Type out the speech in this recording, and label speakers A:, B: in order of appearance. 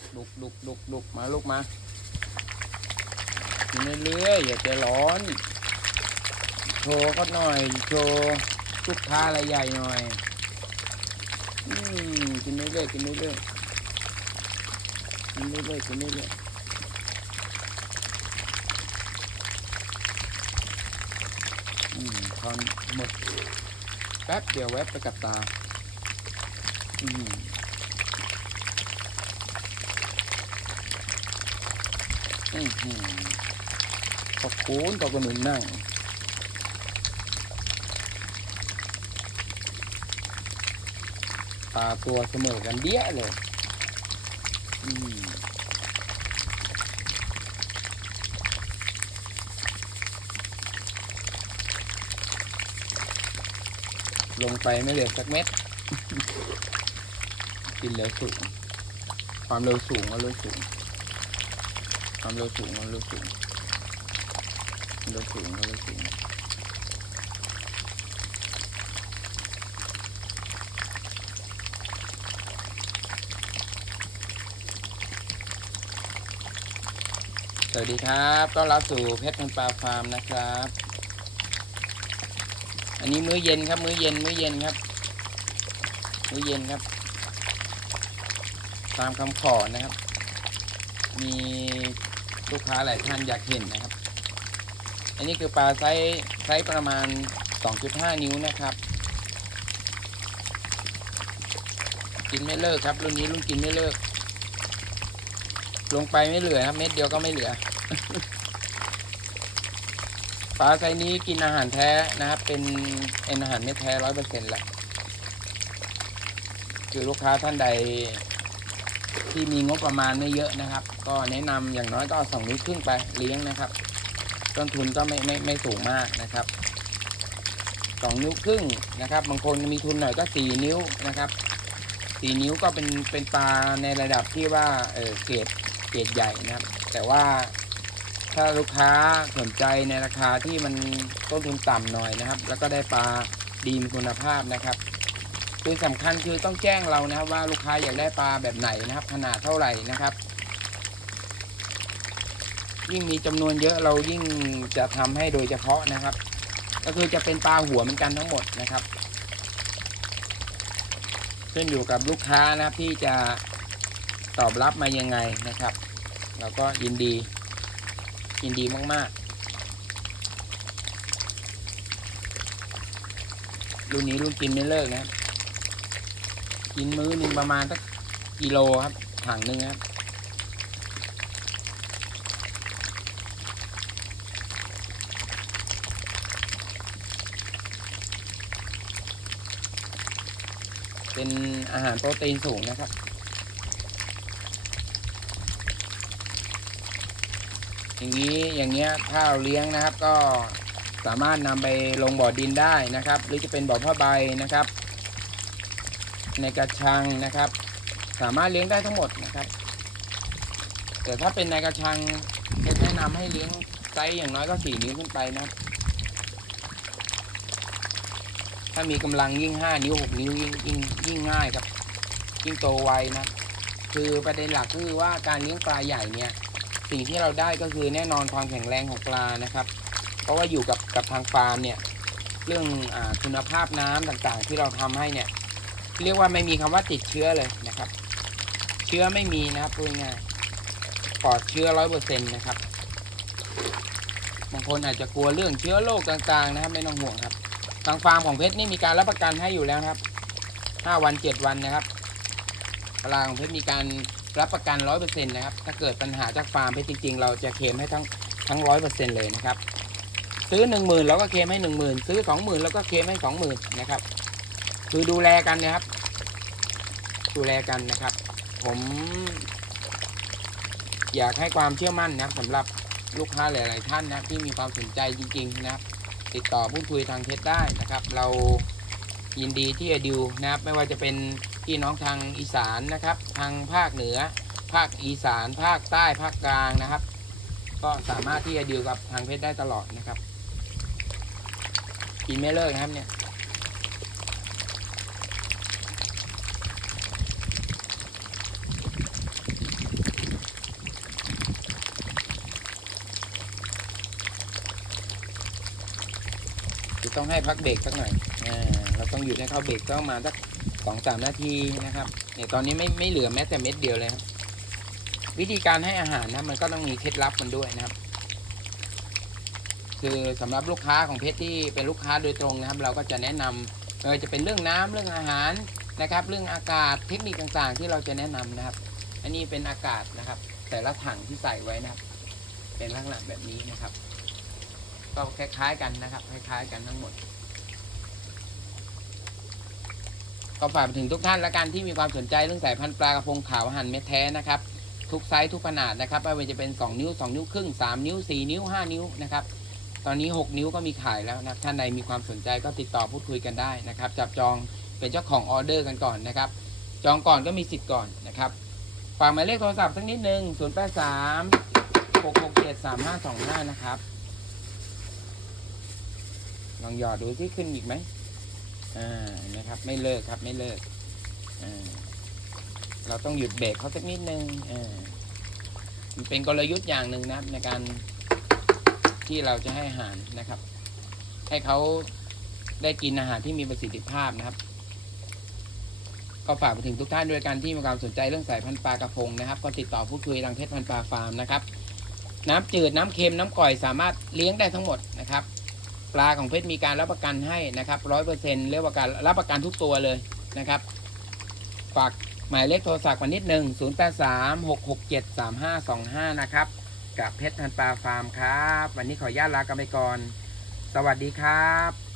A: กดุกดุกดุกดุกมาลูกมากินเรื่อยๆอย่าใจร้อน โชว์ก็หน่อย โชว์ลูกค้าอะไรใหญ่หน่อยอืมกินเรื่อยๆกินเรื่อยๆกินเรื่อยๆกินเรื่อยๆอืมทอนหมดแป๊บเดียวแวบไปกับตา อืมอือหือ ขอบคุณขอบคุณหนุนนั่งปลาตัวเสมอกันเดี้ยเลยลงไปไม่เหลือสักเม็ด กินเร็วสูง ความเร็วสูงความเร็วสูง ความเร็วสูงความเร็วสูงเร็วสูงความเร็วสูงสวัสดีครับต้อนรับสู่เพชรพันปลาฟาร์มนะครับ อันนี้มื้อเย็นครับ มื้อเย็น มื้อเย็นครับ มื้อเย็นครับ ตามคำขอนะครับ มี ลูกค้าหลายท่านอยากเห็นนะครับ อันนี้คือปลาไซส์ไซส์ประมาณ 2.5 นิ้วนะครับ กินไม่เลิกครับ รุ่นนี้รุ่นกินไม่เลิก ลงไปไม่เหลือครับ เม็ดเดียวก็ไม่เหลือ ปลาไซส์นี้กินอาหารแท้นะครับ เป็นเป็นอาหารเม็ดแท้ร้อยเปอร์เซ็นต์แหละคือลูกค้าท่านใด ที่มีงบประมาณไม่เยอะนะครับ ก็แนะนำอย่างน้อยก็สองนิ้วครึ่งไปเลี้ยงนะครับ ต้นทุนก็ไม่ไม่ไม่สูงมากนะครับสองนิ้วครึ่งนะครับบางคนมีทุนหน่อยก็สี่นิ้วนะครับสี่นิ้วก็เป็นเป็นปลาในระดับที่ว่าเออเกรดเกรดใหญ่นะครับ แต่ว่าถ้าลูกค้าสนใจในราคาที่มันต้นทุนต่ำหน่อยนะครับ แล้วก็ได้ปลาดีมีคุณภาพนะครับ คือสำคัญคือต้องแจ้งเรานะครับ ว่าลูกค้าอยากได้ปลาแบบไหนนะครับ ขนาดเท่าไหร่นะครับ ยิ่งมีจำนวนเยอะเรายิ่งจะทำให้โดยเฉพาะนะครับ ก็คือจะเป็นปลาหัวเหมือนกันทั้งหมดนะครับ ขึ้นอยู่กับลูกค้านะครับที่จะตอบรับมายังไงนะครับเราก็ยินดียินดีมาก ๆรุ่นนี้รุ่นกินไม่เลิกนะครับ กินมื้อหนึ่งประมาณสักกิโลครับถังหนึ่งครับเป็นอาหารโปรตีนสูงนะครับอย่างนี้อย่างเงี้ยถ้าเราเลี้ยงนะครับก็สามารถนำไปลงบ่อดินได้นะครับ หรือจะเป็นบ่อผ้าใบนะครับ ในกระชังนะครับ สามารถเลี้ยงได้ทั้งหมดนะครับ แต่ถ้าเป็นในกระชังแนะนำให้เลี้ยงไซส์อย่างน้อยก็สี่นิ้วขึ้นไปนะถ้ามีกำลังยิ่งห้านิ้วหกนิ้วยิ่งยิ่งยิ่งง่ายครับ ยิ่งโตไวนะคือประเด็นหลักก็คือว่าการเลี้ยงปลาใหญ่เนี่ย สิ่งที่เราได้ก็คือแน่นอนความแข็งแรงของปลานะครับ เพราะว่าอยู่กับกับทางฟาร์มเนี่ย เรื่องอคุณภาพน้ำต่างๆ ที่เราทำให้เนี่ย เรียกว่าไม่มีคำว่าติดเชื้อเลยนะครับ เชื้อไม่มีนะครับพูดง่ายปลอดเชื้อร้อยเปอร์เซ็นต์นะครับบางคนอาจจะกลัวเรื่องเชื้อโรคต่างๆ นะครับ ไม่ต้องห่วงครับทางฟาร์มของเพชรนี่มีการรับประกันให้อยู่แล้วครับห้าวันเจ็ดวันนะครับปลาของเพชรมีการรับประกันร้อยเปอร์เซ็นต์นะครับ ถ้าเกิดปัญหาจากฟาร์มเพชรจริง ๆ เราจะเคลมให้ทั้งทั้งร้อยเปอร์เซ็นต์เลยนะครับ ซื้อหนึ่งหมื่นเราก็เคลมให้หนึ่งหมื่นซื้อสองหมื่นเราก็เคลมให้สองหมื่นนะครับ คือดูแลกันนะครับ ดูแลกันนะครับ ผมอยากให้ความเชื่อมั่นนะครับสำหรับลูกค้าหลาย ๆ ท่านนะที่มีความสนใจจริง ๆ นะครับ ติดต่อพูดคุยทางเพชรได้นะครับ เรายินดีที่จะดิวนะครับ ไม่ว่าจะเป็นพี่น้องทางอีสานนะครับ ทางภาคเหนือ ภาคอีสาน ภาคใต้ภาคกลางนะครับ ก็สามารถที่จะดีลกับทางเพชรได้ตลอดนะครับกินไม่เลิกนะครับเนี่ย ต้องให้พักเบรกสักหน่อยเราต้องหยุดให้เขาเบรกก็ประมาสักสองสามนาทีนะครับเนี่ยตอนนี้ไม่ไม่เหลือแม้แต่เม็ดเดียวเลยครับวิธีการให้อาหารนะมันก็ต้องมีเคล็ดลับมันด้วยนะครับ คือสำหรับลูกค้าของเพชรที่เป็นลูกค้าโดยตรงนะครับ เราก็จะแนะนำไม่ว่าจะเป็นเรื่องน้ำเรื่องอาหารนะครับ เรื่องอากาศเทคนิคต่างๆ ที่เราจะแนะนำนะครับ อันนี้เป็นอากาศนะครับ แต่ละถังที่ใส่ไว้นะครับ เป็นลักษณะแบบนี้นะครับ ก็คล้ายๆกันนะครับคล้ายๆกันทั้งหมด ก็ฝากไปถึงทุกท่านและกันที่มีความสนใจเรื่องสายพันธุ์ปลากระพงขาวหั่นเม็ดแท้นะครับ ทุกไซส์ทุกขนาดนะครับไม่ว่าจะเป็น 2 นิ้ว 2 นิ้วครึ่ง 3 นิ้ว 4 นิ้ว 5 นิ้วนะครับตอนนี้ 6 นิ้วก็มีขายแล้วนะท่านใดมีความสนใจก็ติดต่อพูดคุยกันได้นะครับ จับจองเป็นเจ้าของออเดอร์กันก่อนนะครับ จองก่อนก็มีสิทธิ์ก่อนนะครับฝากหมายเลขโทรศัพท์สักนิดนึง0 8 3 6 6 7 3 5 2 5 นะครับ ลองหยอดดูที่ขึ้นอีกไหมอ่านะครับ ไม่เลิกครับไม่เลิกอ่าเราต้องหยุดเบรกเขาสักนิดนึงอ่ามันเป็นกลยุทธ์อย่างหนึ่งนะครับ ในการที่เราจะให้อาหารนะครับ ให้เขาได้กินอาหารที่มีประสิทธิภาพนะครับ ก็ฝากไปถึงทุกท่านด้วยกันที่มีความสนใจเรื่องสายพันธุ์ปลากระพงนะครับ ก็ติดต่อพูดคุยทางเพชรพันธุ์ปลาฟาร์มนะครับ น้ำจืดน้ำเค็มน้ำก่อยสามารถเลี้ยงได้ทั้งหมดนะครับ ปลาของเพชรมีการรับประกันให้นะครับร้อยเปอร์เซ็นต์เรียกว่าการรับประกันทุกตัวเลยนะครับฝากหมายเลขโทรศัพท์มานิดหนึ่ง0 8 3 6 6 7 3 5 2 5 นะครับ กับเพชรทันปลาฟาร์มครับ วันนี้ขออนุญาตลากันไปก่อน สวัสดีครับ